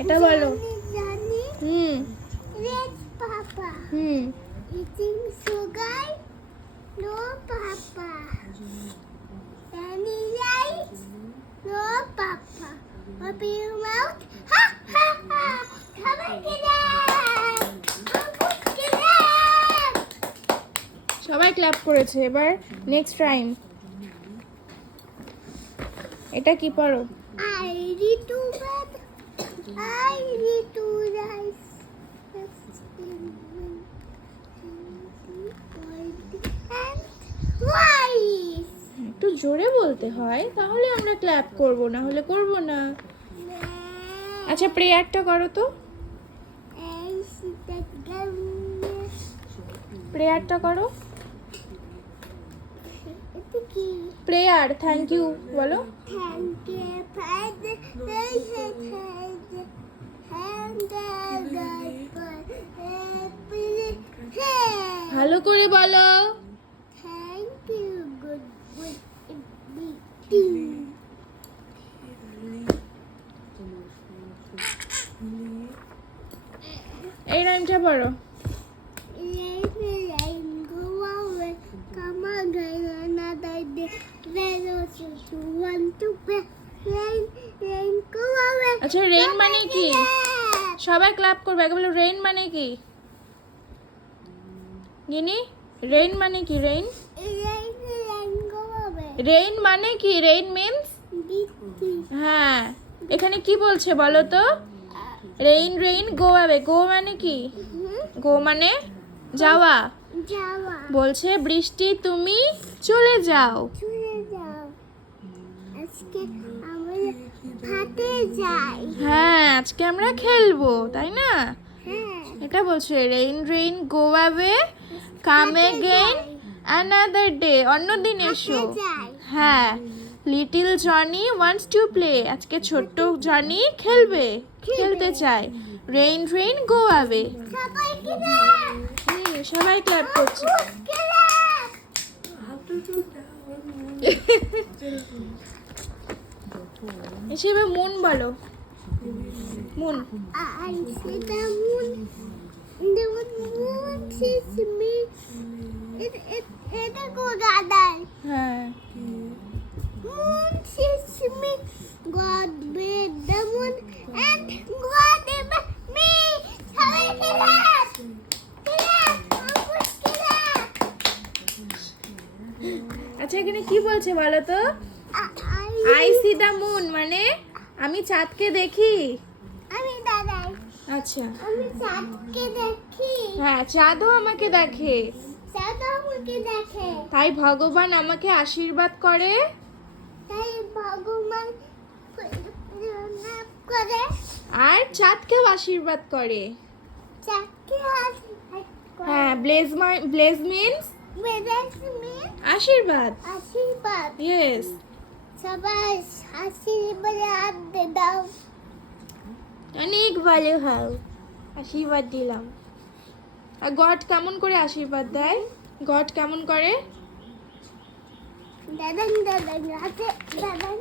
এটা বলো। হুম Red Papa. Hmm Eating sugar. No Papa. Danny rice. No Papa. Open your mouth. Ha ha ha. Come on, get up. Get up. সবাই clap করেছে। এবার next time এটা কি পড়ো? I need to bed. I need to rice. And rice. একটু জোরে বলতে হয়, তাহলে আমরা ক্ল্যাপ করব, না হলে করব না। আচ্ছা প্রেয়ারটা করো তো, প্রেয়ারটা করো। প্রেয়ার থ্যাংক ইউ বলো। ভালো করে বলো। এই রাইমটা পড়ো। আচ্ছা রেইন মানে কি? সবাই ক্ল্যাপ করবে, আগে বলো রেইন মানে কি? গিনি রেইন মানে কি? রেইন রেইন মানে কি? রেইন মিন্স, হ্যাঁ এখানে কি বলছে বলো তো? Rain rain go away. Go মানে কি? গো মানে যাওয়া। বলছে বৃষ্টি তুমি চলে যাও। হ্যাঁ আজকে আমরা খেলবো, তাই না? এটা বলছে rain rain go away come again another day. অন্য দিন এসো। হ্যাঁ little Johnny wants to play. আজকে ছোট্ট জনি খেলবে, খেলতে চায়। Rain rain go away. সবাই ক্ল্যাপ করছে। হিসেবে মুন বলো। Moon I see the moon. The moon sees me. It's a good other. হ্যাঁ Moon sees me. God made the moon and God made me. Sorry, get up. Get up. Uncle, get up. আচ্ছা এখানে কি বলছে বলো তো? I C the moon মানে আমি চাঁদকে দেখি। আমি দাদাই। আচ্ছা আমি চাঁদকে দেখি। হ্যাঁ চাঁদও আমাকে দেখে, চাঁদ আমাকে দেখে। তাই ভগবান আমাকে আশীর্বাদ করে। তাই ভগবান প্রণাম করে। আর চাঁদকেও আশীর্বাদ করে। চাঁদকে হ্যাঁ ব্লেজ মিন্স আশীর্বাদ। আশীর্বাদ। ইয়েস সবাই আশীর্বাদে হাত দাও। অনেক ভালো হও, আশীর্বাদ দিলাম। আর গড কেমন করে আশীর্বাদ দেয়? গড কেমন করে? দাদান দাদান হাতে দাদান